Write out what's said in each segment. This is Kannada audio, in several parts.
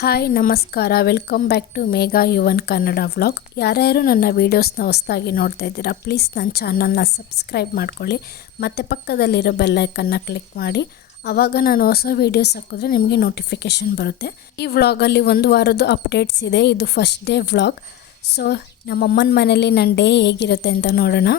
ಹಾಯ್ ನಮಸ್ಕಾರ, welcome back to Megha Yuvan Kannada vlog. ಯಾರ್ಯಾರು ನನ್ನ ವೀಡಿಯೋಸ್ನ ಹೊಸದಾಗಿ ನೋಡ್ತಾ ಇದ್ದೀರಾ, ಪ್ಲೀಸ್ ನನ್ನ ಚಾನಲ್ನ ಸಬ್ಸ್ಕ್ರೈಬ್ ಮಾಡ್ಕೊಳ್ಳಿ ಮತ್ತು ಪಕ್ಕದಲ್ಲಿರೋ ಬೆಲ್ಲೈಕನ್ನ ಕ್ಲಿಕ್ ಮಾಡಿ. ಆವಾಗ ನಾನು ಹೊಸ ವೀಡಿಯೋಸ್ ಹಾಕಿದ್ರೆ ನಿಮಗೆ ನೋಟಿಫಿಕೇಷನ್ ಬರುತ್ತೆ. ಈ ವ್ಲಾಗಲ್ಲಿ ಒಂದು ವಾರದ್ದು ಅಪ್ಡೇಟ್ಸ್ ಇದೆ. ಇದು ಫಸ್ಟ್ ಡೇ ವ್ಲಾಗ್. ಸೊ ನಮ್ಮಮ್ಮನ ಮನೇಲಿ ನನ್ನ ಡೇ ಹೇಗಿರುತ್ತೆ ಅಂತ ನೋಡೋಣ.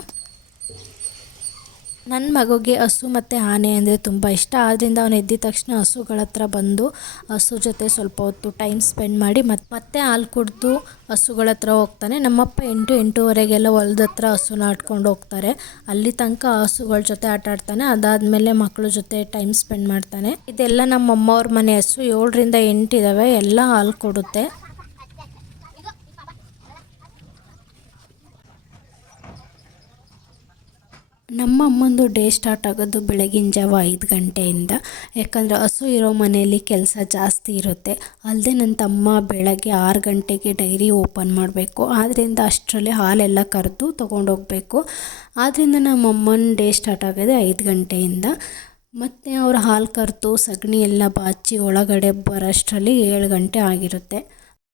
ನನ್ನ ಮಗುಗೆ ಹಸು ಮತ್ತು ಆನೆ ಅಂದರೆ ತುಂಬ ಇಷ್ಟ. ಆದ್ದರಿಂದ ಅವನು ಎದ್ದಿದ ತಕ್ಷಣ ಹಸುಗಳ ಹತ್ರ ಬಂದು ಹಸು ಜೊತೆ ಸ್ವಲ್ಪ ಹೊತ್ತು ಟೈಮ್ ಸ್ಪೆಂಡ್ ಮಾಡಿ ಮತ್ತೆ ಹಾಲು ಕುಡಿದು ಹಸುಗಳ ಹತ್ರ ಹೋಗ್ತಾನೆ. ನಮ್ಮಪ್ಪ 8-8:30 ಹೊಲದ ಹತ್ರ ಹಸುನ ಆಡ್ಕೊಂಡು ಹೋಗ್ತಾರೆ. ಅಲ್ಲಿ ತನಕ ಹಸುಗಳ ಜೊತೆ ಆಟ ಆಡ್ತಾನೆ. ಅದಾದಮೇಲೆ ಮಕ್ಕಳ ಜೊತೆ ಟೈಮ್ ಸ್ಪೆಂಡ್ ಮಾಡ್ತಾನೆ. ಇದೆಲ್ಲ ನಮ್ಮಮ್ಮವ್ರ ಮನೆ ಹಸು. 7-8 ಇದ್ದಾವೆ. ಎಲ್ಲ ಹಾಲು ಕೊಡುತ್ತೆ. ನಮ್ಮ ಅಮ್ಮಂದು ಡೇ ಸ್ಟಾರ್ಟ್ ಆಗೋದು ಬೆಳಗಿನ ಜಾವ 5 ಗಂಟೆಯಿಂದ. ಯಾಕಂದರೆ ಹಸು ಇರೋ ಮನೆಯಲ್ಲಿ ಕೆಲಸ ಜಾಸ್ತಿ ಇರುತ್ತೆ. ಅಲ್ಲದೆ ನನ್ನ ತಮ್ಮ ಬೆಳಗ್ಗೆ 6 ಗಂಟೆಗೆ ಡೈರಿ ಓಪನ್ ಮಾಡಬೇಕು. ಆದ್ದರಿಂದ ಅಷ್ಟರಲ್ಲಿ ಹಾಲೆಲ್ಲ ಕರೆದು ತೊಗೊಂಡೋಗ್ಬೇಕು. ಆದ್ದರಿಂದ ನಮ್ಮ ಅಮ್ಮನ ಡೇ ಸ್ಟಾರ್ಟ್ ಆಗೋದೇ 5 ಗಂಟೆಯಿಂದ. ಮತ್ತು ಅವ್ರು ಹಾಲು ಕರೆದು ಸಗಣಿ ಎಲ್ಲ ಬಾಚಿ ಒಳಗಡೆ ಬರೋಷ್ಟರಲ್ಲಿ 7 ಗಂಟೆ ಆಗಿರುತ್ತೆ.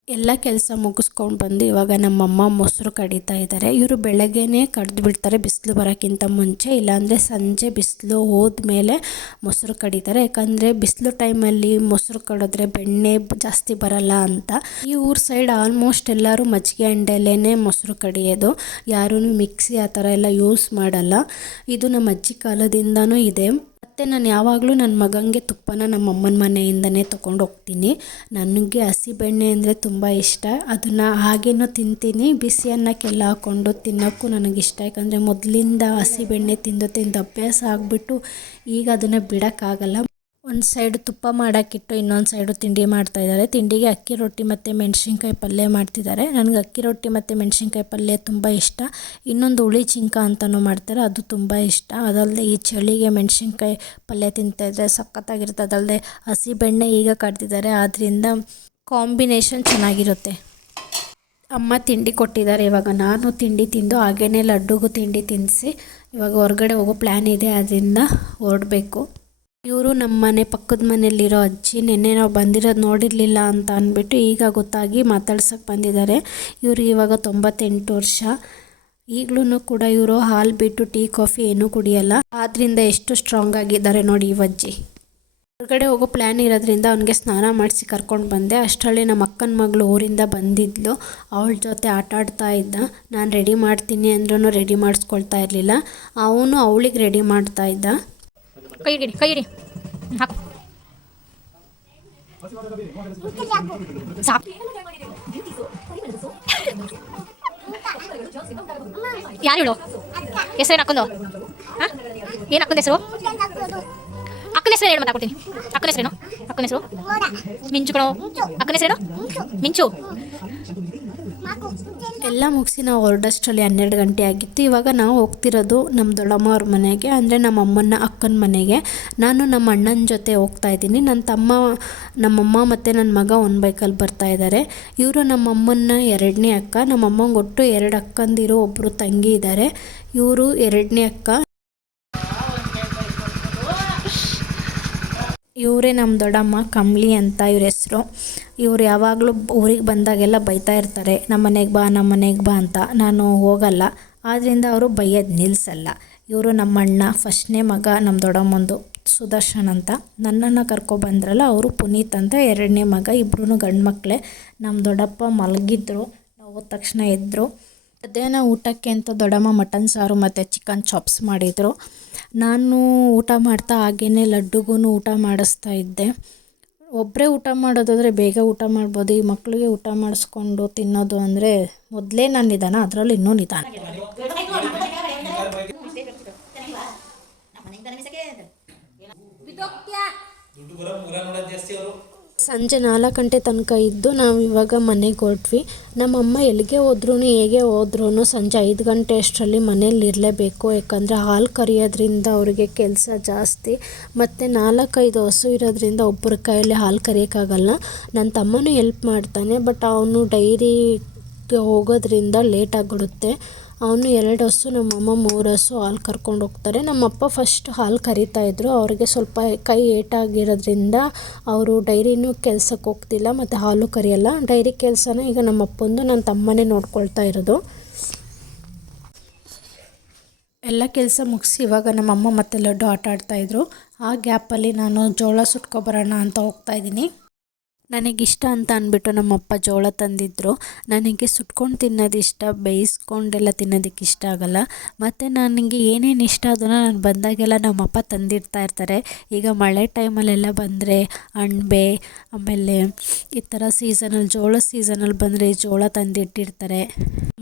ಎಲ್ಲ ಕೆಲಸ ಮುಗಿಸ್ಕೊಂಡು ಬಂದು ಇವಾಗ ನಮ್ಮಮ್ಮ ಮೊಸರು ಕಡಿತಾ ಇದ್ದಾರೆ. ಇವರು ಬೆಳಗ್ಗೆನೇ ಕಡ್ದು ಬಿಡ್ತಾರೆ, ಬಿಸಿಲು ಬರೋಕ್ಕಿಂತ ಮುಂಚೆ. ಇಲ್ಲಾಂದರೆ ಸಂಜೆ ಬಿಸಿಲು ಹೋದ್ಮೇಲೆ ಮೊಸರು ಕಡಿತಾರೆ. ಯಾಕಂದರೆ ಬಿಸಿಲು ಟೈಮಲ್ಲಿ ಮೊಸರು ಕಡಿದ್ರೆ ಬೆಣ್ಣೆ ಜಾಸ್ತಿ ಬರಲ್ಲ ಅಂತ. ಈ ಊರ ಸೈಡ್ ಆಲ್ಮೋಸ್ಟ್ ಎಲ್ಲರೂ ಮಜ್ಜಿಗೆ ಅಂಡಲ್ಲೇ ಮೊಸರು ಕಡಿಯೋದು. ಯಾರೂ ಮಿಕ್ಸಿ ಆ ಥರ ಎಲ್ಲ ಯೂಸ್ ಮಾಡಲ್ಲ. ಇದು ನಮ್ಮ ಅಜ್ಜಿ ಕಾಲದಿಂದನೂ ಇದೆ. ಮತ್ತು ನಾನು ಯಾವಾಗಲೂ ನನ್ನ ಮಗನಿಗೆ ತುಪ್ಪನ ನಮ್ಮ ಅಮ್ಮನ ಮನೆಯಿಂದನೇ ತೊಗೊಂಡು ಹೋಗ್ತೀನಿ. ನನಗೆ ಹಸಿ ಬೆಣ್ಣೆ ಅಂದರೆ ತುಂಬ ಇಷ್ಟ. ಅದನ್ನು ಹಾಗೇನೂ ತಿಂತೀನಿ. ಬಿಸಿ ಅನ್ನಕ್ಕೆಲ್ಲ ಹಾಕ್ಕೊಂಡು ತಿನ್ನೋಕ್ಕೂ ನನಗಿಷ್ಟ. ಯಾಕಂದರೆ ಮೊದಲಿಂದ ಹಸಿ ಬೆಣ್ಣೆ ತಿಂದು ಅಭ್ಯಾಸ ಆಗಿಬಿಟ್ಟು ಈಗ ಅದನ್ನು ಬಿಡೋಕ್ಕಾಗಲ್ಲ. ಒಂದು ಸೈಡು ತುಪ್ಪ ಮಾಡೋಕ್ಕಿಟ್ಟು ಇನ್ನೊಂದು ಸೈಡು ತಿಂಡಿ ಮಾಡ್ತಾಯಿದ್ದಾರೆ. ತಿಂಡಿಗೆ ಅಕ್ಕಿ ರೊಟ್ಟಿ ಮತ್ತು ಮೆಣಸಿನ್ಕಾಯಿ ಪಲ್ಯ ಮಾಡ್ತಿದ್ದಾರೆ. ನನಗೆ ಅಕ್ಕಿ ರೊಟ್ಟಿ ಮತ್ತು ಮೆಣಸಿನ್ಕಾಯಿ ಪಲ್ಯ ತುಂಬ ಇಷ್ಟ. ಇನ್ನೊಂದು ಹುಳಿ ಚಿಂಕ ಅಂತಲೂ ಮಾಡ್ತಾರೆ, ಅದು ತುಂಬ ಇಷ್ಟ. ಅದಲ್ಲದೆ ಈ ಚಳಿಗೆ ಮೆಣಸಿನ್ಕಾಯಿ ಪಲ್ಯ ತಿಂತಾಯಿದ್ರೆ ಸಖತ್ತಾಗಿರುತ್ತೆ. ಅದಲ್ಲದೆ ಹಸಿ ಬೆಣ್ಣೆ ಈಗ ಕಡ್ದಿದ್ದಾರೆ, ಆದ್ದರಿಂದ ಕಾಂಬಿನೇಷನ್ ಚೆನ್ನಾಗಿರುತ್ತೆ. ಅಮ್ಮ ತಿಂಡಿ ಕೊಟ್ಟಿದ್ದಾರೆ. ಇವಾಗ ನಾನು ತಿಂಡಿ ತಿಂದು ಹಾಗೇ ಲಡ್ಡುಗೂ ತಿಂಡಿ ತಿನ್ನಿಸಿ ಇವಾಗ ಹೊರಗಡೆ ಹೋಗೋ ಪ್ಲ್ಯಾನ್ ಇದೆ. ಅದರಿಂದ ಹೊರಡಬೇಕು. ಇವರು ನಮ್ಮ ಮನೆ ಪಕ್ಕದ ಮನೆಯಲ್ಲಿರೋ ಅಜ್ಜಿ. ನೆನ್ನೆ ನಾವು ಬಂದಿರೋದು ನೋಡಿರಲಿಲ್ಲ ಅಂತ ಅಂದ್ಬಿಟ್ಟು ಈಗ ಗೊತ್ತಾಗಿ ಮಾತಾಡ್ಸೋಕ್ಕೆ ಬಂದಿದ್ದಾರೆ. ಇವರು ಇವಾಗ 98 ವರ್ಷ. ಈಗಲೂ ಕೂಡ ಇವರು ಹಾಲು ಬಿಟ್ಟು ಟೀ ಕಾಫಿ ಏನೂ ಕುಡಿಯಲ್ಲ. ಆದ್ದರಿಂದ ಎಷ್ಟು ಸ್ಟ್ರಾಂಗ್ ಆಗಿದ್ದಾರೆ ನೋಡಿ ಈ ಅಜ್ಜಿ. ಹೊರಗಡೆ ಹೋಗೋ ಪ್ಲ್ಯಾನ್ ಇರೋದ್ರಿಂದ ಅವನಿಗೆ ಸ್ನಾನ ಮಾಡಿಸಿ ಕರ್ಕೊಂಡು ಬಂದೆ. ಅಷ್ಟರಲ್ಲಿ ನಮ್ಮ ಅಕ್ಕನ ಮಗಳು ಊರಿಂದ ಬಂದಿದ್ಲು. ಅವಳ ಜೊತೆ ಆಟ ಆಡ್ತಾ ಇದ್ದ. ನಾನು ರೆಡಿ ಮಾಡ್ತೀನಿ ಅಂದ್ರೂ ರೆಡಿ ಮಾಡಿಸ್ಕೊಳ್ತಾ ಇರಲಿಲ್ಲ. ಅವನು ಅವಳಿಗೆ ರೆಡಿ ಮಾಡ್ತಾ ಇದ್ದ. ಕೈ ಇಡಿ ಹಾಕು. ಯಾರು ಹೇಳು ಹೆಸರೇನು ಹಾಕೊಂಡು? ಏನು ಹಾಕೊಂಡ ಹೆಸರು? ಅಕ್ಕನ ಹೆಸರು ಹೇಳಿ ಮಾತಾಡ್ತೀನಿ. ಅಕ್ಕನ ಹೆಸರೇನು? ಅಕ್ಕನ ಹೆಸರು ಮಿಂಚು ಕಣೋ. ಅಕ್ಕನ ಹೆಸರೇನು? ಮಿಂಚು. ಎಲ್ಲ ಮುಗಿಸಿ ನಾವು ಹೊರಡಷ್ಟರಲ್ಲಿ 12 ಗಂಟೆ ಆಗಿತ್ತು. ಇವಾಗ ನಾವು ಹೋಗ್ತಿರೋದು ನಮ್ಮ ದೊಡ್ಡಮ್ಮ ಅವ್ರ ಮನೆಗೆ, ಅಂದರೆ ನಮ್ಮ ಅಮ್ಮನ ಅಕ್ಕನ ಮನೆಗೆ. ನಾನು ನಮ್ಮ ಅಣ್ಣನ ಜೊತೆ ಹೋಗ್ತಾ ಇದ್ದೀನಿ. ನಮ್ಮಮ್ಮ ಮತ್ತು ನನ್ನ ಮಗ ಒಂದು ಬೈಕಲ್ಲಿ ಬರ್ತಾ ಇದ್ದಾರೆ. ಇವರು ನಮ್ಮಮ್ಮನ 2ನೇ ಅಕ್ಕ. ನಮ್ಮಮ್ಮಂಗೆ ಒಟ್ಟು 2 ಅಕ್ಕಂದಿರು, ಒಬ್ಬರು ತಂಗಿ ಇದ್ದಾರೆ. ಇವರು 2ನೇ ಅಕ್ಕ. ಇವರೇ ನಮ್ಮ ದೊಡ್ಡಮ್ಮ, ಕಮಲಿ ಅಂತ ಇವ್ರ ಹೆಸರು. ಇವರು ಯಾವಾಗಲೂ ಊರಿಗೆ ಬಂದಾಗೆಲ್ಲ ಬೈತಾ ಇರ್ತಾರೆ, ನಮ್ಮ ಮನೆಗೆ ಬಾ ಅಂತ. ನಾನು ಹೋಗಲ್ಲ, ಆದ್ದರಿಂದ ಅವರು ಬೈಯೋದು ನಿಲ್ಲಿಸಲ್ಲ. ಇವರು ನಮ್ಮ ಅಣ್ಣ, ಫಸ್ಟ್ನೇ ಮಗ ನಮ್ಮ ದೊಡ್ಡಮ್ಮಂದು ಸುದರ್ಶನ್ ಅಂತ. ನನ್ನನ್ನು ಕರ್ಕೊಬಂದ್ರಲ್ಲ ಅವರು ಪುನೀತ್ ಅಂತ, 2ನೇ ಮಗ. ಇಬ್ಬರೂ ಗಂಡು ಮಕ್ಕಳೇ. ನಮ್ಮ ದೊಡ್ಡಪ್ಪ ಮಲಗಿದ್ರು, ಹೋದ ತಕ್ಷಣ ಎದ್ದರು. ಮಧ್ಯಾಹ್ನ ಊಟಕ್ಕೆ ಅಂತ ದೊಡ್ಡಮ್ಮ ಮಟನ್ ಸಾರು ಮತ್ತು ಚಿಕನ್ ಚಾಪ್ಸ್ ಮಾಡಿದರು. ನಾನು ಊಟ ಮಾಡ್ತಾ ಹಾಗೇ ಲಡ್ಡುಗೂ ಊಟ ಮಾಡಿಸ್ತಾ ಇದ್ದೆ. ಒಬ್ಬರೇ ಊಟ ಮಾಡೋದಾದರೆ ಬೇಗ ಊಟ ಮಾಡ್ಬೋದು. ಈ ಮಕ್ಕಳಿಗೆ ಊಟ ಮಾಡಿಸ್ಕೊಂಡು ತಿನ್ನೋದು ಅಂದರೆ ಮೊದಲೇ ನಾನು ನಿಧಾನ, ಅದರಲ್ಲಿ ಇನ್ನೂ ನಿಧಾನ. ಸಂಜೆ 4 ಗಂಟೆ ತನಕ ಇದ್ದು ನಾವು ಇವಾಗ ಮನೆಗೆ ಹೊರಟ್ವಿ. ನಮ್ಮಮ್ಮ ಎಲ್ಲಿಗೆ ಹೋದ್ರೂ ಹೇಗೆ ಹೋದ್ರೂ ಸಂಜೆ 5 ಗಂಟೆ ಅಷ್ಟರಲ್ಲಿ ಮನೇಲಿ ಇರಲೇಬೇಕು. ಯಾಕಂದರೆ ಹಾಲು ಕರಿಯೋದ್ರಿಂದ ಅವರಿಗೆ ಕೆಲಸ ಜಾಸ್ತಿ. ಮತ್ತು 4-5 ಹಸು ಇರೋದ್ರಿಂದ ಒಬ್ಬರ ಕೈಯಲ್ಲಿ ಹಾಲು ಕರಿಯೋಕ್ಕಾಗಲ್ಲ. ನನ್ನ ತಮ್ಮನೂ ಹೆಲ್ಪ್ ಮಾಡ್ತಾನೆ, ಬಟ್ ಅವನು ಡೈರಿಗೆ ಹೋಗೋದ್ರಿಂದ ಲೇಟಾಗಿಬಿಡುತ್ತೆ. ಅವನು 2 ಹಸು, ನಮ್ಮಮ್ಮ 3 ಹಸು ಹಾಲು ಕರ್ಕೊಂಡು ಹೋಗ್ತಾರೆ. ನಮ್ಮಪ್ಪ ಫಸ್ಟ್ ಹಾಲು ಕರಿತಾಯಿದ್ರು. ಅವ್ರಿಗೆ ಸ್ವಲ್ಪ ಕೈ ಏಟಾಗಿರೋದ್ರಿಂದ ಅವರು ಡೈರಿನೂ ಕೆಲ್ಸಕ್ಕೆ ಹೋಗ್ತಿಲ್ಲ ಮತ್ತು ಹಾಲು ಕರಿಯಲ್ಲ. ಡೈರಿ ಕೆಲಸನ ಈಗ ನಮ್ಮಪ್ಪಂದು ನನ್ನ ತಮ್ಮನೇ ನೋಡ್ಕೊಳ್ತಾ ಇರೋದು. ಎಲ್ಲ ಕೆಲಸ ಮುಗಿಸಿ ಇವಾಗ ನಮ್ಮಮ್ಮ ಮತ್ತು ಲಡ್ಡು ಆಟ ಆಡ್ತಾಯಿದ್ರು. ಆ ಗ್ಯಾಪಲ್ಲಿ ನಾನು ಜೋಳ ಸುಟ್ಕೊಬರೋಣ ಅಂತ ಹೋಗ್ತಾಯಿದ್ದೀನಿ. ನನಗಿಷ್ಟ ಅಂತ ಅಂದ್ಬಿಟ್ಟು ನಮ್ಮಪ್ಪ ಜೋಳ ತಂದಿದ್ದರು. ನನಗೆ ಸುಟ್ಕೊಂಡು ತಿನ್ನೋದು ಇಷ್ಟ, ಬೇಯಿಸ್ಕೊಂಡೆಲ್ಲ ತಿನ್ನೋದಕ್ಕೆ ಇಷ್ಟ ಆಗೋಲ್ಲ. ಮತ್ತು ನನಗೆ ಏನೇನು ಇಷ್ಟ ಅದನ್ನು ನಾನು ಬಂದಾಗೆಲ್ಲ ನಮ್ಮಪ್ಪ ತಂದಿಡ್ತಾ ಇರ್ತಾರೆ. ಈಗ ಮಳೆ ಟೈಮಲ್ಲೆಲ್ಲ ಬಂದರೆ ಅಣಬೆ, ಆಮೇಲೆ ಈ ಥರ ಜೋಳ ಸೀಸನಲ್ಲಿ ಬಂದರೆ ಜೋಳ ತಂದಿಟ್ಟಿರ್ತಾರೆ.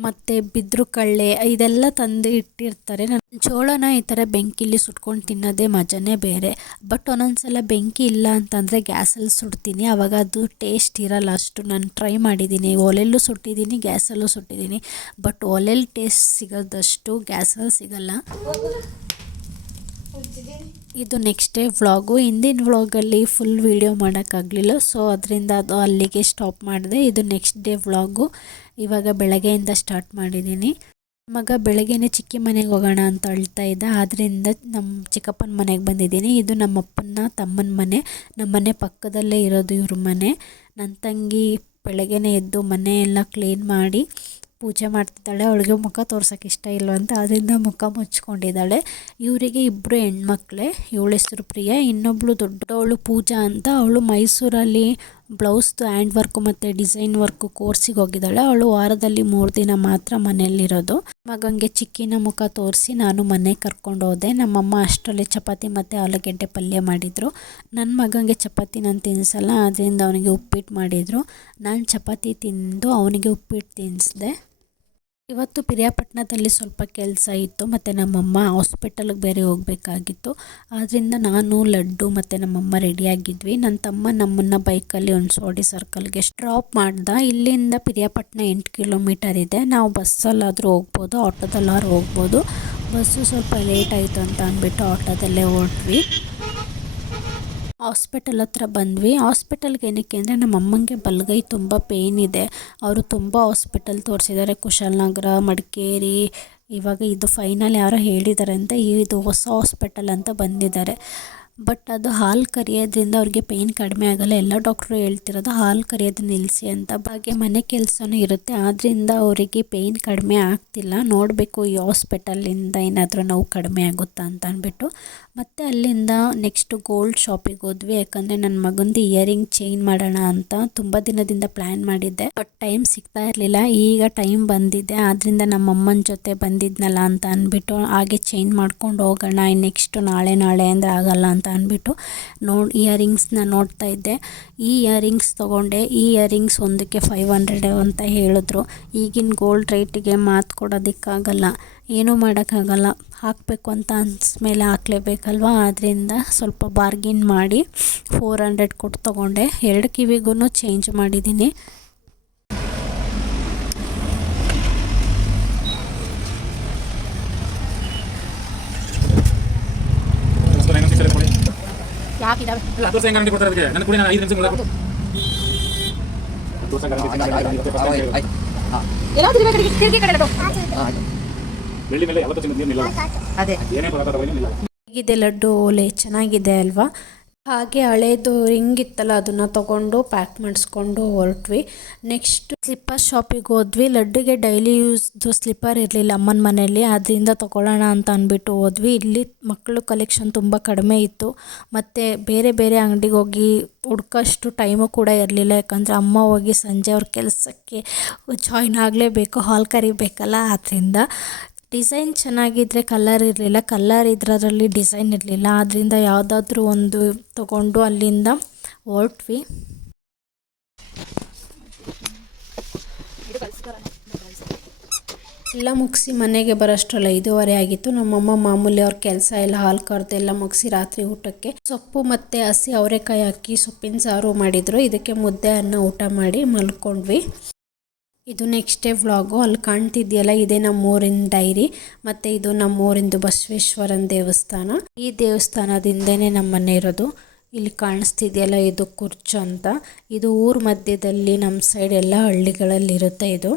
ಮತ್ತು ಬಿದ್ರು ಕಳ್ಳೆ ಇದೆಲ್ಲ ತಂದು ಇಟ್ಟಿರ್ತಾರೆ. ನಾನು ಜೋಳನ ಈ ಥರ ಬೆಂಕಿಲಿ ಸುಟ್ಕೊಂಡು ತಿನ್ನೋದೇ ಮಜನೇ ಬೇರೆ. ಬಟ್ ಒಂದೊಂದ್ಸಲ ಬೆಂಕಿ ಇಲ್ಲ ಅಂತಂದರೆ ಗ್ಯಾಸಲ್ಲಿ ಸುಡ್ತೀನಿ, ಆವಾಗ ಅದು ಟೇಸ್ಟ್ ಇರಲ್ಲ ಅಷ್ಟು. ನಾನು ಟ್ರೈ ಮಾಡಿದ್ದೀನಿ, ಒಲೆಯಲ್ಲೂ ಸುಟ್ಟಿದ್ದೀನಿ, ಗ್ಯಾಸಲ್ಲೂ ಸುಟ್ಟಿದ್ದೀನಿ. ಬಟ್ ಒಲೆಯಲ್ಲಿ ಟೇಸ್ಟ್ ಸಿಗೋದಷ್ಟು ಗ್ಯಾಸಲ್ಲಿ ಸಿಗಲ್ಲ. ಇದು ನೆಕ್ಸ್ಟ್ ಡೇ ವ್ಲಾಗು. ಹಿಂದಿನ ವ್ಲಾಗಲ್ಲಿ ಫುಲ್ ವೀಡಿಯೋ ಮಾಡೋಕ್ಕಾಗಲಿಲ್ಲ, ಸೊ ಅದರಿಂದ ಅದು ಅಲ್ಲಿಗೆ ಸ್ಟಾಪ್ ಮಾಡಿದೆ. ಇದು ನೆಕ್ಸ್ಟ್ ಡೇ ವ್ಲಾಗು. ಇವಾಗ ಬೆಳಗ್ಗೆಯಿಂದ ಸ್ಟಾರ್ಟ್ ಮಾಡಿದ್ದೀನಿ. ಮಗ ಬೆಳಗ್ಗೆನೇ ಚಿಕ್ಕಿ ಮನೆಗೆ ಹೋಗೋಣ ಅಂತ ಅಳ್ತಾ ಇದ್ದ, ಆದ್ದರಿಂದ ನಮ್ಮ ಚಿಕ್ಕಪ್ಪನ ಮನೆಗೆ ಬಂದಿದ್ದೀನಿ. ಇದು ನಮ್ಮಪ್ಪನ ತಮ್ಮನ ಮನೆ, ನಮ್ಮ ಮನೆ ಪಕ್ಕದಲ್ಲೇ ಇರೋದು ಇವ್ರ ಮನೆ. ನನ್ನ ತಂಗಿ ಬೆಳಗ್ಗೆನೇ ಎದ್ದು ಮನೆ ಎಲ್ಲ ಕ್ಲೀನ್ ಮಾಡಿ ಪೂಜೆ ಮಾಡ್ತಿದ್ದಾಳೆ. ಅವಳಿಗೆ ಮುಖ ತೋರ್ಸೋಕೆ ಇಷ್ಟ ಇಲ್ವಂತ, ಅದರಿಂದ ಮುಖ ಮುಚ್ಕೊಂಡಿದ್ದಾಳೆ. ಇವರಿಗೆ 2 ಹೆಣ್ಮಕ್ಳೇ. ಇವಳ ಹೆಸರು ಪ್ರಿಯಾ, ಇನ್ನೊಬ್ಳು ದೊಡ್ಡವಳು ಪೂಜಾ ಅಂತ. ಅವಳು ಮೈಸೂರಲ್ಲಿ ಬ್ಲೌಸ್ದು ಹ್ಯಾಂಡ್ ವರ್ಕು ಮತ್ತು ಡಿಸೈನ್ ವರ್ಕು ಕೋರ್ಸಿಗೆ ಹೋಗಿದ್ದಾಳೆ. ಅವಳು ವಾರದಲ್ಲಿ 3 ದಿನ ಮಾತ್ರ ಮನೆಯಲ್ಲಿರೋದು. ಮಗನಿಗೆ ಚಿಕ್ಕಿನ ಮುಖ ತೋರಿಸಿ ನಾನು ಮನೆಗೆ ಕರ್ಕೊಂಡು ಹೋದೆ. ನಮ್ಮಮ್ಮ ಅಷ್ಟರಲ್ಲಿ ಚಪಾತಿ ಮತ್ತು ಆಲೂಗೆಡ್ಡೆ ಪಲ್ಯ ಮಾಡಿದರು. ನನ್ನ ಮಗನಿಗೆ ಚಪಾತಿ ನಾನು ತಿನ್ನಿಸಲ್ಲ, ಅದರಿಂದ ಅವನಿಗೆ ಉಪ್ಪಿಟ್ಟು ಮಾಡಿದರು. ನಾನು ಚಪಾತಿ ತಿಂದು ಅವನಿಗೆ ಉಪ್ಪಿಟ್ಟು ತಿನ್ನಿಸಿದೆ. ಇವತ್ತು ಪಿರಿಯಾಪಟ್ಟಣದಲ್ಲಿ ಸ್ವಲ್ಪ ಕೆಲಸ ಇತ್ತು ಮತ್ತು ನಮ್ಮಮ್ಮ ಹಾಸ್ಪಿಟಲ್ಗೆ ಬೇರೆ ಹೋಗಬೇಕಾಗಿತ್ತು. ಆದ್ದರಿಂದ ನಾನು, ಲಡ್ಡು ಮತ್ತು ನಮ್ಮಮ್ಮ ರೆಡಿಯಾಗಿದ್ವಿ. ನನ್ನ ತಮ್ಮ ನಮ್ಮನ್ನು ಬೈಕಲ್ಲಿ ಹುಣಸೋಡಿ ಸರ್ಕಲ್ಗೆ ಡ್ರಾಪ್ ಮಾಡ್ದ. ಇಲ್ಲಿಂದ ಪಿರಿಯಾಪಟ್ಟಣ 8 ಕಿಲೋಮೀಟರ್ ಇದೆ. ನಾವು ಬಸ್ಸಲ್ಲಾದರೂ ಹೋಗ್ಬೋದು, ಆಟೋದಲ್ಲಾದ್ರೂ ಹೋಗ್ಬೋದು. ಬಸ್ಸು ಸ್ವಲ್ಪ ಲೇಟ್ ಆಯಿತು ಅಂತ ಅಂದ್ಬಿಟ್ಟು ಆಟೋದಲ್ಲೇ ಹೊರಟ್ವಿ. ಹಾಸ್ಪಿಟಲ್ ಹತ್ರ ಬಂದ್ವಿ. ಹಾಸ್ಪಿಟಲ್ಗೆ ಏನಕ್ಕೆ ಅಂದರೆ ನಮ್ಮ ಅಮ್ಮಂಗೆ ಬಲಗೈ ತುಂಬ ಪೇಯ್ನ್ ಇದೆ. ಅವರು ತುಂಬ ಹಾಸ್ಪಿಟಲ್ ತೋರಿಸಿದ್ದಾರೆ, ಕುಶಾಲನಗರ, ಮಡಿಕೇರಿ. ಇವಾಗ ಇದು ಫೈನಲ್ ಯಾರೋ ಹೇಳಿದ್ದಾರೆ ಅಂತ ಇದು ಹೊಸ ಹಾಸ್ಪಿಟಲ್ ಅಂತ ಬಂದಿದ್ದಾರೆ. ಬಟ್ ಅದು ಹಾಲು ಕರಿಯೋದ್ರಿಂದ ಅವ್ರಿಗೆ ಪೇಯ್ನ್ ಕಡಿಮೆ ಆಗೋಲ್ಲ. ಎಲ್ಲ ಡಾಕ್ಟ್ರು ಹೇಳ್ತಿರೋದು ಹಾಲು ಕರಿಯೋದು ನಿಲ್ಲಿಸಿ ಅಂತ. ಹಾಗೆ ಮನೆ ಕೆಲಸನೂ ಇರುತ್ತೆ, ಆದ್ದರಿಂದ ಅವರಿಗೆ ಪೇಯ್ನ್ ಕಡಿಮೆ ಆಗ್ತಿಲ್ಲ. ನೋಡಬೇಕು ಈ ಹಾಸ್ಪಿಟಲಿಂದ ಏನಾದರೂ ನೋವು ಕಡಿಮೆ ಆಗುತ್ತಾ ಅಂತ ಅಂದ್ಬಿಟ್ಟು. ಮತ್ತು ಅಲ್ಲಿಂದ ನೆಕ್ಸ್ಟು ಗೋಲ್ಡ್ ಶಾಪಿಗೆ ಹೋದ್ವಿ. ಯಾಕಂದರೆ ನನ್ನ ಮಗಂದು ಇಯರಿಂಗ್ ಚೇಂಜ್ ಮಾಡೋಣ ಅಂತ ತುಂಬ ದಿನದಿಂದ ಪ್ಲ್ಯಾನ್ ಮಾಡಿದ್ದೆ, ಬಟ್ ಟೈಮ್ ಸಿಗ್ತಾ ಇರಲಿಲ್ಲ. ಈಗ ಟೈಮ್ ಬಂದಿದೆ, ಆದ್ದರಿಂದ ನಮ್ಮಮ್ಮನ ಜೊತೆ ಬಂದಿದ್ನಲ್ಲ ಅಂತ ಅಂದ್ಬಿಟ್ಟು ಹಾಗೆ ಚೇಂಜ್ ಮಾಡ್ಕೊಂಡು ಹೋಗೋಣ. ನೆಕ್ಸ್ಟು ನಾಳೆ ಅಂದರೆ ಆಗಲ್ಲ ಅಂತ ಅಂದ್ಬಿಟ್ಟು ಇಯರಿಂಗ್ಸ್ನ ನೋಡ್ತಾ ಇದ್ದೆ. ಈ ಇಯರಿಂಗ್ಸ್ ತೊಗೊಂಡೆ. ಈ ಇಯರಿಂಗ್ಸ್ ಒಂದಕ್ಕೆ 500 ಅಂತ ಹೇಳಿದ್ರು. ಈಗಿನ ಗೋಲ್ಡ್ ರೇಟಿಗೆ ಮಾತು ಕೊಡೋದಕ್ಕಾಗಲ್ಲ, ಏನೂ ಮಾಡೋಕ್ಕಾಗಲ್ಲ. ಹಾಕಬೇಕು ಅಂತ ಅನ್ಸ್ಮೇಲೆ ಹಾಕಲೇಬೇಕಲ್ವ. ಆದ್ದರಿಂದ ಸ್ವಲ್ಪ ಬಾರ್ಗಿನ್ ಮಾಡಿ 400 ಕೊಟ್ಟು ತೊಗೊಂಡೆ. 2 ಕಿವಿಗೂ ಚೇಂಜ್ ಮಾಡಿದ್ದೀನಿ. ಹೇಗಿದೆ ಲಡ್ಡು? ಓಲೆ ಚೆನ್ನಾಗಿದೆ ಅಲ್ವಾ? ಹಾಗೆ ಹಳೇದು ರಿಂಗ್ ಇತ್ತಲ್ಲ, ಅದನ್ನು ತೊಗೊಂಡು ಪ್ಯಾಕ್ ಮಾಡಿಸ್ಕೊಂಡು ಹೊರಟ್ವಿ. ನೆಕ್ಸ್ಟ್ ಸ್ಲಿಪ್ಪರ್ ಶಾಪಿಗೆ ಹೋದ್ವಿ. ಲಡ್ಡುಗೆ ಡೈಲಿ ಯೂಸ್ದು ಸ್ಲಿಪ್ಪರ್ ಇರಲಿಲ್ಲ ಅಮ್ಮನ ಮನೆಯಲ್ಲಿ, ಅದರಿಂದ ತೊಗೊಳ್ಳೋಣ ಅಂತ ಅಂದ್ಬಿಟ್ಟು ಹೋದ್ವಿ. ಇಲ್ಲಿ ಮಕ್ಕಳು ಕಲೆಕ್ಷನ್ ತುಂಬ ಕಡಿಮೆ ಇತ್ತು. ಮತ್ತು ಬೇರೆ ಬೇರೆ ಅಂಗಡಿಗೆ ಹೋಗಿ ಹುಡ್ಕೋಷ್ಟು ಟೈಮು ಕೂಡ ಇರಲಿಲ್ಲ. ಯಾಕಂದರೆ ಅಮ್ಮ ಹೋಗಿ ಸಂಜೆ ಅವ್ರ ಕೆಲಸಕ್ಕೆ ಜಾಯ್ನ್ ಆಗಲೇಬೇಕು, ಹಾಲು ಕರಿಬೇಕಲ್ಲ. ಆದ್ದರಿಂದ ಡಿಸೈನ್ ಚೆನ್ನಾಗಿದ್ದರೆ ಕಲರ್ ಇರಲಿಲ್ಲ, ಕಲರ್ ಇದರಲ್ಲಿ ಡಿಸೈನ್ ಇರಲಿಲ್ಲ. ಆದ್ದರಿಂದ ಯಾವುದಾದ್ರೂ ಒಂದು ತೊಗೊಂಡು ಅಲ್ಲಿಂದ ಹೊರಟ್ವಿ. ಎಲ್ಲ ಮುಗಿಸಿ ಮನೆಗೆ ಬರೋಷ್ಟರಲ್ಲಿ 5:30 ಆಗಿತ್ತು. ನಮ್ಮಮ್ಮ ಮಾಮೂಲಿ ಅವ್ರ ಕೆಲಸ ಎಲ್ಲ ಹಾಲು ಕರೆದೆಲ್ಲ ಮುಗಿಸಿ ರಾತ್ರಿ ಊಟಕ್ಕೆ ಸೊಪ್ಪು ಮತ್ತು ಹಸಿ ಅವರೆಕಾಯಿ ಹಾಕಿ ಸೊಪ್ಪಿನ ಸಾರು ಮಾಡಿದರು. ಇದಕ್ಕೆ ಮುದ್ದೆ ಅನ್ನ ಊಟ ಮಾಡಿ ಮಲ್ಕೊಂಡ್ವಿ. ಇದು ನೆಕ್ಸ್ಟ್ ಡೇ ವ್ಲಾಗು. ಅಲ್ಲಿ ಕಾಣ್ತಿದೆಯಲ್ಲ, ಇದೇ ನಮ್ಮೂರಿನ ಡೈರಿ. ಮತ್ತು ಇದು ನಮ್ಮೂರಿಂದು ಬಸವೇಶ್ವರನ ದೇವಸ್ಥಾನ. ಈ ದೇವಸ್ಥಾನದಿಂದನೇ ನಮ್ಮ ಮನೆ ಇರೋದು. ಇಲ್ಲಿ ಕಾಣಿಸ್ತಿದೆಯಲ್ಲ, ಇದು ಕುರ್ಚು ಅಂತ. ಇದು ಊರ ಮಧ್ಯದಲ್ಲಿ ನಮ್ಮ ಸೈಡ್ ಎಲ್ಲ ಹಳ್ಳಿಗಳಲ್ಲಿರುತ್ತೆ ಇದು.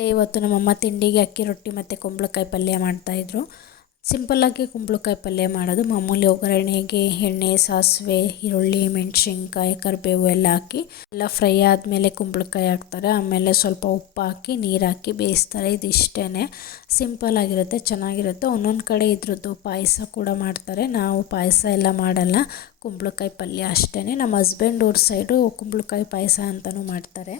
ಮತ್ತು ಇವತ್ತು ನಮ್ಮಮ್ಮ ತಿಂಡಿಗೆ ಅಕ್ಕಿ ರೊಟ್ಟಿ ಮತ್ತು ಕುಂಬಳಕಾಯಿ ಪಲ್ಯ ಮಾಡ್ತಾಯಿದ್ರು. ಸಿಂಪಲ್ಲಾಗಿ ಕುಂಬಳಕಾಯಿ ಪಲ್ಯ ಮಾಡೋದು. ಮಾಮೂಲಿ ಒಗ್ಗರಣೆಗೆ ಎಣ್ಣೆ, ಸಾಸಿವೆ, ಈರುಳ್ಳಿ, ಮೆಣಸಿನ್ಕಾಯಿ, ಕರಿಬೇವು ಎಲ್ಲ ಹಾಕಿ ಎಲ್ಲ ಫ್ರೈ ಆದಮೇಲೆ ಕುಂಬಳಕಾಯಿ ಹಾಕ್ತಾರೆ. ಆಮೇಲೆ ಸ್ವಲ್ಪ ಉಪ್ಪು ಹಾಕಿ ನೀರು ಹಾಕಿ ಬೇಯಿಸ್ತಾರೆ. ಇದಿಷ್ಟೇ, ಸಿಂಪಲ್ಲಾಗಿರುತ್ತೆ, ಚೆನ್ನಾಗಿರುತ್ತೆ. ಒಂದೊಂದು ಕಡೆ ಇದ್ರದ್ದು ಪಾಯಸ ಕೂಡ ಮಾಡ್ತಾರೆ. ನಾವು ಪಾಯಸ ಎಲ್ಲ ಮಾಡಲ್ಲ, ಕುಂಬಳಕಾಯಿ ಪಲ್ಯ ಅಷ್ಟೇ. ನಮ್ಮ ಹಸ್ಬೆಂಡ್ ಊರ ಸೈಡು ಕುಂಬಳಕಾಯಿ ಪಾಯಸ ಅಂತಲೂ ಮಾಡ್ತಾರೆ.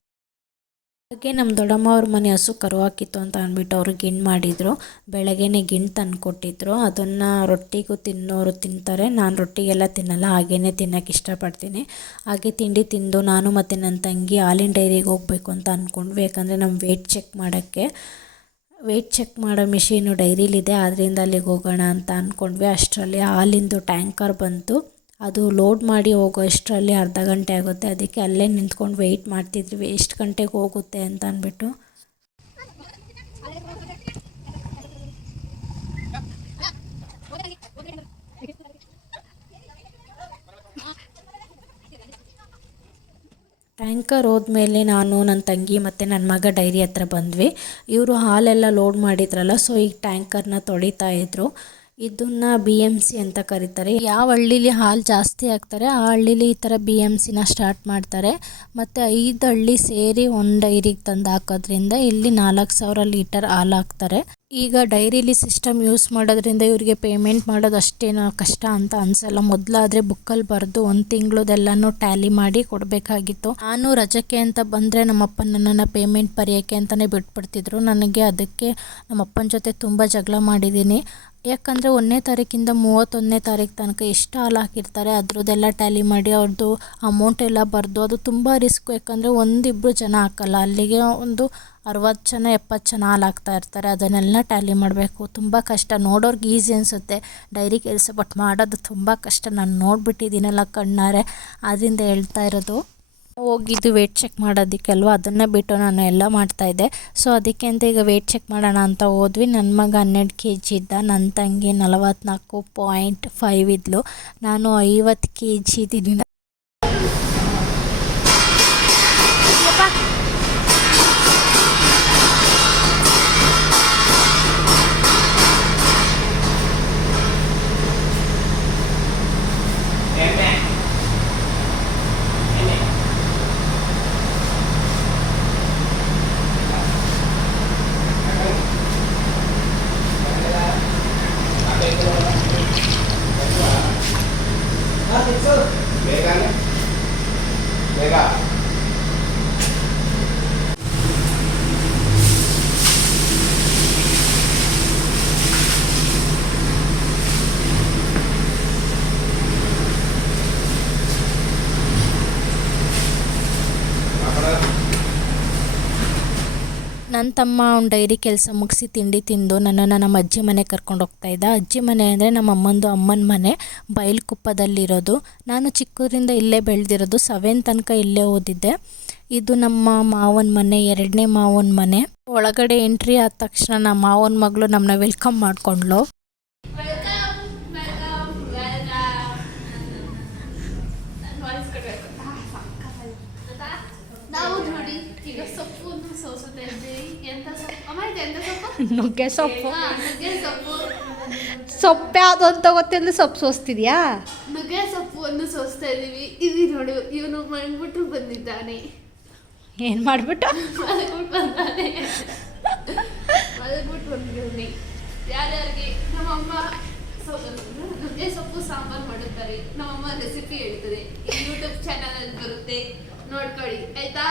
ಹಾಗೆ ನಮ್ಮ ದೊಡ್ಡಮ್ಮ ಅವ್ರ ಮನೆ ಹಸು ಕರು ಹಾಕಿತ್ತು ಅಂತ ಅಂದ್ಬಿಟ್ಟು ಅವರು ಗಿಣ್ಣು ಮಾಡಿದರು. ಬೆಳಗ್ಗೆನೇ ಗಿಣ್ಣು ತಂದು ಕೊಟ್ಟಿದ್ರು. ಅದನ್ನು ರೊಟ್ಟಿಗೂ ತಿನ್ನೋರು ತಿಂತಾರೆ. ನಾನು ರೊಟ್ಟಿಗೆಲ್ಲ ತಿನ್ನಲ್ಲ, ಹಾಗೇ ತಿನ್ನೋಕ್ಕೆ ಇಷ್ಟಪಡ್ತೀನಿ. ಹಾಗೆ ತಿಂಡಿ ತಿಂದು ನಾನು ಮತ್ತು ನನ್ನ ತಂಗಿ ಹಾಲಿನ ಡೈರಿಗೆ ಹೋಗಬೇಕು ಅಂತ ಅಂದ್ಕೊಂಡ್ವಿ. ಯಾಕಂದರೆ ನಮ್ಮ ವೆಯ್ಟ್ ಚೆಕ್ ಮಾಡೋ ಮಿಷಿನು ಡೈರಿಲಿದೆ, ಆದ್ದರಿಂದ ಅಲ್ಲಿಗೆ ಹೋಗೋಣ ಅಂತ ಅಂದ್ಕೊಂಡ್ವಿ. ಅಷ್ಟರಲ್ಲಿ ಹಾಲಿಂದು ಟ್ಯಾಂಕರ್ ಬಂತು. ಅದು ಲೋಡ್ ಮಾಡಿ ಹೋಗೋ ಅಷ್ಟರಲ್ಲಿ ಅರ್ಧ ಗಂಟೆ ಆಗುತ್ತೆ. ಅದಕ್ಕೆ ಅಲ್ಲೇ ನಿಂತ್ಕೊಂಡು ವೆಯ್ಟ್ ಮಾಡ್ತಿದ್ವಿ, ಎಷ್ಟು ಗಂಟೆಗೆ ಹೋಗುತ್ತೆ ಅಂತ ಅಂದ್ಬಿಟ್ಟು. ಟ್ಯಾಂಕರ್ ಹೋದ್ಮೇಲೆ ನಾನು, ನನ್ನ ತಂಗಿ ಮತ್ತು ನನ್ನ ಮಗ ಡೈರಿ ಹತ್ರ ಬಂದ್ವಿ. ಇವರು ಹಾಲೆಲ್ಲ ಲೋಡ್ ಮಾಡಿದ್ರಲ್ಲ, ಸೊ ಈಗ ಟ್ಯಾಂಕರ್ನ ತೊಳಿತಾ ಇದ್ರು. ಇದನ್ನು BMC ಅಂತ ಕರೀತಾರೆ. ಯಾವ ಹಳ್ಳೀಲಿ ಹಾಲು ಜಾಸ್ತಿ ಹಾಕ್ತಾರೆ ಆ ಹಳ್ಳೀಲಿ ಈ ಥರ BMCನ ಸ್ಟಾರ್ಟ್ ಮಾಡ್ತಾರೆ. ಮತ್ತು 5 ಹಳ್ಳಿ ಸೇರಿ ಒಂದು ಡೈರಿಗೆ ತಂದು ಹಾಕೋದ್ರಿಂದ ಇಲ್ಲಿ 4000 ಲೀಟರ್ ಹಾಲು ಹಾಕ್ತಾರೆ. ಈಗ ಡೈರಿಲಿ ಸಿಸ್ಟಮ್ ಯೂಸ್ ಮಾಡೋದ್ರಿಂದ ಇವರಿಗೆ ಪೇಮೆಂಟ್ ಮಾಡೋದು ಅಷ್ಟೇನು ಕಷ್ಟ ಅಂತ ಅನಿಸಲ್ಲ. ಮೊದಲಾದರೆ ಬುಕ್ಕಲ್ಲಿ ಬರೆದು 1 ತಿಂಗಳದೆಲ್ಲನೂ ಟ್ಯಾಲಿ ಮಾಡಿ ಕೊಡಬೇಕಾಗಿತ್ತು. ನಾನು ರಜಕ್ಕೆ ಅಂತ ಬಂದರೆ ನಮ್ಮಪ್ಪ ನನ್ನನ್ನು ಪೇಮೆಂಟ್ ಬರೆಯೋಕ್ಕೆ ಅಂತಲೇ ಬಿಟ್ಬಿಡ್ತಿದ್ರು. ನನಗೆ ಅದಕ್ಕೆ ನಮ್ಮಪ್ಪನ ಜೊತೆ ತುಂಬ ಜಗಳ ಮಾಡಿದ್ದೀನಿ. ಯಾಕಂದರೆ 1ನೇ ತಾರೀಕಿಂದ 31ನೇ ತಾರೀಕು ತನಕ ಎಷ್ಟು ಹಾಲು ಹಾಕಿರ್ತಾರೆ ಅದ್ರದ್ದೆಲ್ಲ ಟ್ಯಾಲಿ ಮಾಡಿ ಅವ್ರದ್ದು ಅಮೌಂಟ್ ಎಲ್ಲ ಬರೆದು, ಅದು ತುಂಬ ರಿಸ್ಕು. ಯಾಕಂದರೆ 1-2 ಜನ ಹಾಕಲ್ಲ, ಅಲ್ಲಿಗೆ ಒಂದು 60 ಜನ 70 ಜನ ಹಾಲು ಹಾಕ್ತಾ ಇರ್ತಾರೆ. ಅದನ್ನೆಲ್ಲ ಟ್ಯಾಲಿ ಮಾಡಬೇಕು, ತುಂಬ ಕಷ್ಟ. ನೋಡೋರ್ಗೆ ಈಸಿ ಅನಿಸುತ್ತೆ ಡೈರಿ ಕೆಲಸ, ಬಟ್ ಮಾಡೋದು ತುಂಬ ಕಷ್ಟ. ನಾನು ನೋಡಿಬಿಟ್ಟಿದ್ದೀನಲ್ಲ ಕಣ್ಣಾರೆ, ಅದರಿಂದ ಹೇಳ್ತಾ ಇರೋದು. ಹೋಗಿದ್ದು ವೆಯ್ಟ್ ಚೆಕ್ ಮಾಡೋದಕ್ಕಲ್ವ, ಅದನ್ನು ಬಿಟ್ಟು ನಾನು ಎಲ್ಲ ಮಾಡ್ತಾಯಿದ್ದೆ. ಸೊ ಅದಕ್ಕೆ ಅಂತ ಈಗ ವೆಯ್ಟ್ ಚೆಕ್ ಮಾಡೋಣ ಅಂತ ಹೋದ್ವಿ. ನನ್ನ ಮಗ 12 kg ಇದ್ದ, ನನ್ನ ತಂಗಿ 44.5 ಇದ್ಲು, ನಾನು 50 kg ಇದ್ದೀನಿ. ನನ್ನ ತಮ್ಮ ಅವ್ನ ಡೈರಿ ಕೆಲಸ ಮುಗಿಸಿ ತಿಂಡಿ ತಿಂದು ನನ್ನನ್ನು ನಮ್ಮ ಅಜ್ಜಿ ಮನೆಗೆ ಕರ್ಕೊಂಡು ಹೋಗ್ತಾಯಿದ್ದ. ಅಜ್ಜಿ ಮನೆ ಅಂದರೆ ನಮ್ಮ ಅಮ್ಮನ ಮನೆ ಬೈಲ್ಕುಪ್ಪದಲ್ಲಿರೋದು. ನಾನು ಚಿಕ್ಕದ್ರಿಂದ ಇಲ್ಲೇ ಬೆಳೆದಿರೋದು, 7th ತನಕ ಇಲ್ಲೇ ಓದಿದ್ದೆ. ಇದು ನಮ್ಮ ಮಾವನ ಮನೆ, 2ನೇ ಮಾವನ ಮನೆ. ಒಳಗಡೆ ಎಂಟ್ರಿ ಆದ ತಕ್ಷಣ ನಮ್ಮ ಮಾವನ ಮಗಳು ನಮ್ಮನ್ನ ವೆಲ್ಕಮ್ ಮಾಡಿಕೊಂಡ್ಳು. ನುಗ್ಗೆ ಸೊಪ್ಪು ಸೊಪ್ಪು ಯಾವುದು ಅಂತ ಗೊತ್ತಿಲ್ಲ, ಸೊಪ್ಪು ಸೋಸ್ತಿದ್ಯಾ? ನುಗ್ಗೆ ಸೊಪ್ಪನ್ನು ಸೋಸ್ತಾ ಇದೀವಿ. ಇದು ನೋಡಿ, ಇವನು ಮಾಡ್ಬಿಟ್ಟು ಬಂದಿದ್ದಾನೆ. ಏನು ಮಾಡಿಬಿಟ್ಟು ಮಲಗ್ಬಿಟ್ಟು ಬಂದಿದ್ದಾನೆ. ಯಾರ್ಯಾರಿಗೆ ನಮ್ಮಮ್ಮ ನುಗ್ಗೆ ಸೊಪ್ಪು ಸಾಂಬಾರು ಮಾಡುತ್ತಾರೆ, ನಮ್ಮಮ್ಮ ರೆಸಿಪಿ ಹೇಳ್ತದೆ, ಯೂಟ್ಯೂಬ್ ಚಾನಲ್ ಬರುತ್ತೆ, ನೋಡ್ಕೊಳ್ಳಿ ಆಯ್ತಾ.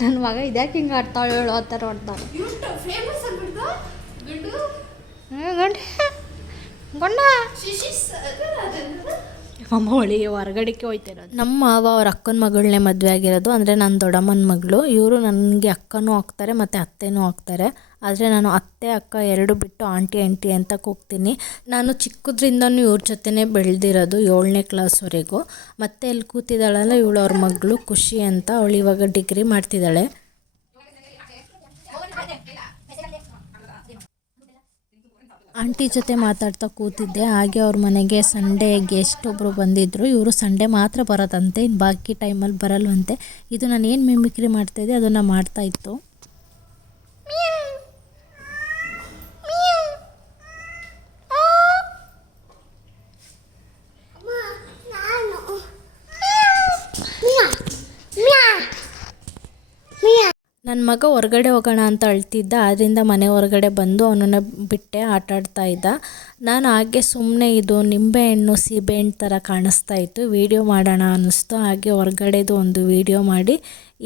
ನನ್ನ ಮಗ ಇದ್ಯಾಕೆ ಹಿಂಗೆ ಆಡ್ತಾಳೆ ಹೇಳೋ ಆ ಥರ ಆಡ್ತಾಳೆ. ಯೂಟ್ಯೂಬ್ ಫೇಮಸ್ ಆಗ್ಬಿಡ್ತಾ ಗಂಡು ಗಂಡ ಶಿಶಿಸ್ ಅಮ್ಮ ಒಳಿಗೆ ಹೊರಗಡೆಗೆ ಹೋಯ್ತಿರೋದು. ನಮ್ಮ ಮಾವ ಅವ್ರ ಅಕ್ಕನ ಮಗಳನ್ನೇ ಮದುವೆ ಆಗಿರೋದು, ಅಂದರೆ ನನ್ನ ದೊಡ್ಡಮ್ಮನ ಮಗಳು. ಇವರು ನನಗೆ ಅಕ್ಕನೂ ಆಗ್ತಾರೆ ಮತ್ತು ಅತ್ತೆನೂ ಆಗ್ತಾರೆ. ಆದರೆ ನಾನು ಅತ್ತೆ ಅಕ್ಕ ಎರಡು ಬಿಟ್ಟು ಆಂಟಿ ಅಂತ ಕೂಗ್ತೀನಿ. ನಾನು ಚಿಕ್ಕದ್ರಿಂದನೂ ಇವ್ರ ಜೊತೆನೇ ಬೆಳೆದಿರೋದು 7ನೇ ಕ್ಲಾಸ್ವರೆಗೂ. ಮತ್ತೆ ಇಲ್ಲಿ ಕೂತಿದ್ದಾಳಲ್ಲ ಇವಳು ಅವ್ರ ಮಗಳು ಖುಷಿ ಅಂತ, ಅವಳು ಇವಾಗ ಡಿಗ್ರಿ ಮಾಡ್ತಿದ್ದಾಳೆ. ಆಂಟಿ ಜೊತೆ ಮಾತಾಡ್ತಾ ಕೂತಿದ್ದೆ. ಹಾಗೆ ಅವ್ರ ಮನೆಗೆ ಸಂಡೇ ಗೆಸ್ಟ್ ಒಬ್ಬರು ಬಂದಿದ್ದರು. ಇವರು ಸಂಡೇ ಮಾತ್ರ ಬರೋದಂತೆ, ಇನ್ನು ಬಾಕಿ ಟೈಮಲ್ಲಿ ಬರಲ್ವಂತೆ. ಇದು ನಾನು ಏನು ಮಿಮಿಕ್ರಿ ಮಾಡ್ತಾಯಿದ್ದೆ ಅದನ್ನು ಮಾಡ್ತಾಯಿತ್ತು. ನನ್ನ ಮಗ ಹೊರಗಡೆ ಹೋಗೋಣ ಅಂತ ಅಳ್ತಿದ್ದ, ಆದ್ದರಿಂದ ಮನೆ ಹೊರಗಡೆ ಬಂದು ಅವನನ್ನು ಬಿಟ್ಟೆ ಆಟಾಡ್ತಾ ಇದ್ದ. ನಾನು ಹಾಗೆ ಸುಮ್ಮನೆ ಇದು ನಿಂಬೆಹಣ್ಣು ಸೀಬೆಹಣ್ಣು ಥರ ಕಾಣಿಸ್ತಾ ಇತ್ತು, ವೀಡಿಯೋ ಮಾಡೋಣ ಅನ್ನಿಸ್ತು. ಹಾಗೆ ಹೊರಗಡೆದು ಒಂದು ವೀಡಿಯೋ ಮಾಡಿ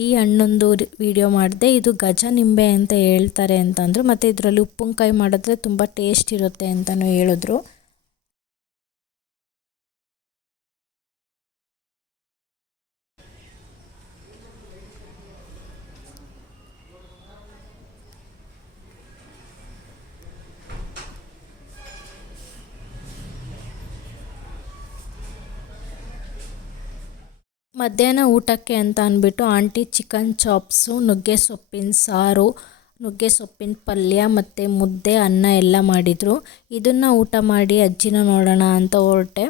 ಈ ಹಣ್ಣೊಂದು ವೀಡಿಯೋ ಮಾಡಿದೆ. ಇದು ಗಜ ನಿಂಬೆ ಅಂತ ಹೇಳ್ತಾರೆ ಅಂತಂದರು, ಮತ್ತು ಇದರಲ್ಲಿ ಉಪ್ಪಿನಕಾಯಿ ಮಾಡಿದ್ರೆ ತುಂಬ ಟೇಸ್ಟ್ ಇರುತ್ತೆ ಅಂತಲೂ ಹೇಳಿದ್ರು. ಮಧ್ಯಾಹ್ನ ಊಟಕ್ಕೆ ಅಂತ ಅಂದ್ಬಿಟ್ಟು ಆಂಟಿ ಚಿಕನ್ ಚಾಪ್ಸು, ನುಗ್ಗೆ ಸೊಪ್ಪಿನ ಸಾರು, ನುಗ್ಗೆ ಸೊಪ್ಪಿನ ಪಲ್ಯ ಮತ್ತು ಮುದ್ದೆ, ಅನ್ನ ಎಲ್ಲ ಮಾಡಿದರು. ಇದನ್ನು ಊಟ ಮಾಡಿ ಅಜ್ಜಿನ ನೋಡೋಣ ಅಂತ ಹೊರಟೆ.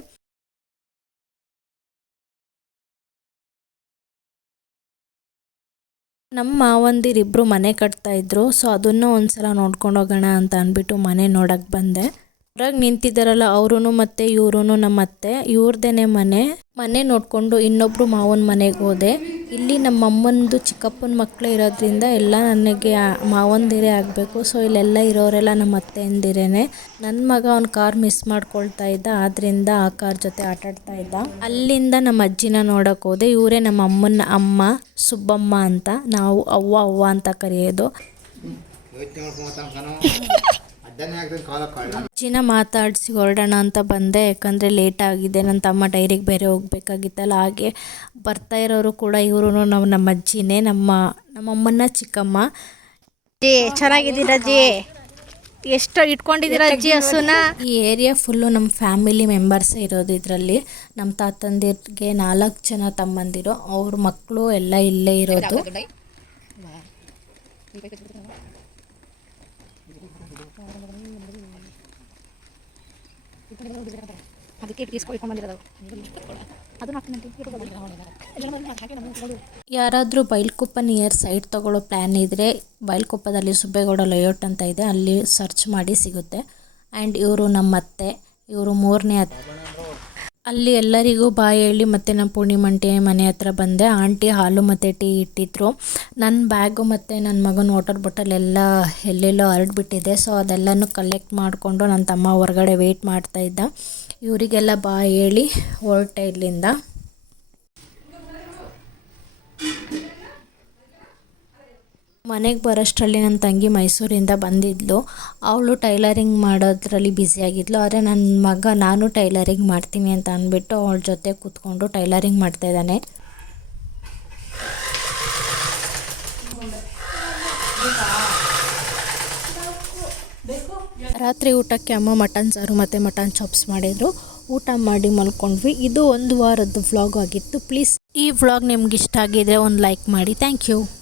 ನಮ್ಮ ಮಾವಂದಿರಿಬ್ಬರು ಮನೆ ಕಟ್ತಾಯಿದ್ರು, ಸೊ ಅದನ್ನು ಒಂದು ಸಲ ನೋಡ್ಕೊಂಡು ಹೋಗೋಣ ಅಂತ ಅಂದ್ಬಿಟ್ಟು ಮನೆ ನೋಡೋಕ್ಕೆ ಬಂದೆ. ಹೊರಗೆ ನಿಂತಿದ್ದಾರಲ್ಲ ಅವರು ಮತ್ತು ಇವರು ನಮ್ಮ ಅತ್ತೆ, ಇವ್ರದೇ ಮನೆ ನೋಡಿಕೊಂಡು ಇನ್ನೊಬ್ಬರು ಮಾವನ ಮನೆಗೆ ಹೋದೆ. ಇಲ್ಲಿ ನಮ್ಮ ಅಮ್ಮಂದು ಚಿಕ್ಕಪ್ಪನ ಮಕ್ಕಳು ಇರೋದ್ರಿಂದ ಎಲ್ಲ ನನಗೆ ಮಾವಂದಿರೇ ಆಗಬೇಕು. ಸೊ ಇಲ್ಲೆಲ್ಲ ಇರೋರೆಲ್ಲ ನಮ್ಮ ಅತ್ತೆಯಂದಿರೇ. ನನ್ನ ಮಗ ಅವ್ನ ಕಾರ್ ಮಿಸ್ ಮಾಡ್ಕೊಳ್ತಾ ಇದ್ದ, ಆದ್ದರಿಂದ ಆ ಕಾರ್ ಜೊತೆ ಆಟಾಡ್ತಾ ಇದ್ದ. ಅಲ್ಲಿಂದ ನಮ್ಮ ಅಜ್ಜಿನ ನೋಡೋಕೆ ಹೋದೆ. ಇವರೇ ನಮ್ಮ ಅಮ್ಮನ ಅಮ್ಮ, ಸುಬ್ಬಮ್ಮ ಅಂತ. ನಾವು ಅವ್ವ ಅವ್ವ ಅಂತ ಕರೆಯೋದು. ಅಜ್ಜಿನ ಮಾತಾಡಿಸಿ ಹೊರಡೋಣ ಅಂತ ಬಂದೆ, ಯಾಕಂದರೆ ಲೇಟ್ ಆಗಿದೆ. ನನ್ನ ತಮ್ಮ ಡೈರಿಗೆ ಬೇರೆ ಹೋಗ್ಬೇಕಾಗಿತ್ತಲ್ಲ. ಹಾಗೆ ಬರ್ತಾ ಇರೋರು ಕೂಡ ಇವರು ನಮ್ಮ ಅಜ್ಜಿನೇ, ನಮ್ಮಮ್ಮನ ಚಿಕ್ಕಮ್ಮ. ಚೆನ್ನಾಗಿದ್ದೀರ ಅಜ್ಜಿ? ಎಷ್ಟು ಇಟ್ಕೊಂಡಿದ್ದೀರ ಅಜ್ಜಿ ಹಸುನ? ಈ ಏರಿಯಾ ಫುಲ್ಲು ನಮ್ಮ ಫ್ಯಾಮಿಲಿ ಮೆಂಬರ್ಸೇ ಇರೋದು. ಇದರಲ್ಲಿ ನಮ್ಮ ತಾತಂದಿರಿಗೆ 4 ಜನ ತಮ್ಮಂದಿರು, ಅವ್ರ ಮಕ್ಕಳು ಎಲ್ಲ ಇಲ್ಲೇ ಇರೋದು. ಯಾರಾದರೂ ಬೈಲ್ಕೊಪ್ಪ ನಿಯರ್ ಸೈಟ್ ತೊಗೊಳ್ಳೋ ಪ್ಲ್ಯಾನ್ ಇದ್ದರೆ ಬೈಲ್ಕೊಪ್ಪದಲ್ಲಿ ಸುಬ್ಬೇಗೌಡ ಲೇಔಟ್ ಅಂತ ಇದೆ, ಅಲ್ಲಿ ಸರ್ಚ್ ಮಾಡಿ ಸಿಗುತ್ತೆ. ಆ್ಯಂಡ್ ಇವರು ನಮ್ಮ ಅತ್ತೆ, ಇವರು 3ನೇ ಅತ್ತೆ. ಅಲ್ಲಿ ಎಲ್ಲರಿಗೂ ಬಾಯ್ ಹೇಳಿ ಮತ್ತು ನಮ್ಮ ಪೂರ್ಣಿಮಂಟಿ ಮನೆ ಹತ್ರ ಬಂದೆ. ಆಂಟಿ ಹಾಲು ಮತ್ತು ಟೀ ಇಟ್ಟಿದ್ರು. ನನ್ನ ಬ್ಯಾಗು ಮತ್ತು ನನ್ನ ಮಗನ ವಾಟರ್ ಬಾಟಲ್ ಎಲ್ಲ ಎಲ್ಲೆಲ್ಲೋ ಹರಡ್ಬಿಟ್ಟಿದೆ. ಸೊ ಅದೆಲ್ಲನೂ ಕಲೆಕ್ಟ್ ಮಾಡಿಕೊಂಡು ನನ್ನ ತಮ್ಮ ಹೊರಗಡೆ ವೆಯ್ಟ್ ಮಾಡ್ತಾಯಿದ್ದ. ಇವರಿಗೆಲ್ಲ ಬಾಯ್ ಹೇಳಿ ಹೊರಟೆ ಇಲ್ಲಿಂದ. ಮನೆಗೆ ಬರೋಷ್ಟರಲ್ಲಿ ನನ್ನ ತಂಗಿ ಮೈಸೂರಿಂದ ಬಂದಿದ್ಲು. ಅವಳು ಟೈಲರಿಂಗ್ ಮಾಡೋದ್ರಲ್ಲಿ ಬ್ಯುಸಿಯಾಗಿದ್ಲು. ಆದರೆ ನನ್ನ ಮಗ ನಾನು ಟೈಲರಿಂಗ್ ಮಾಡ್ತೀನಿ ಅಂತ ಅಂದ್ಬಿಟ್ಟು ಅವಳ ಜೊತೆ ಕೂತ್ಕೊಂಡು ಟೈಲರಿಂಗ್ ಮಾಡ್ತಾಯಿದ್ದಾನೆ. ರಾತ್ರಿ ಊಟಕ್ಕೆ ಅಮ್ಮ ಮಟನ್ ಸಾರು ಮತ್ತು ಮಟನ್ ಚಾಪ್ಸ್ ಮಾಡಿದರು. ಊಟ ಮಾಡಿ ಮಲ್ಕೊಂಡ್ವಿ. ಇದು 1 ವಾರದ ವ್ಲಾಗ್ ಆಗಿತ್ತು. ಪ್ಲೀಸ್ ಈ ವ್ಲಾಗ್ ನಿಮ್ಗೆ ಇಷ್ಟ ಆಗಿದ್ರೆ ಒಂದು ಲೈಕ್ ಮಾಡಿ. Thank you.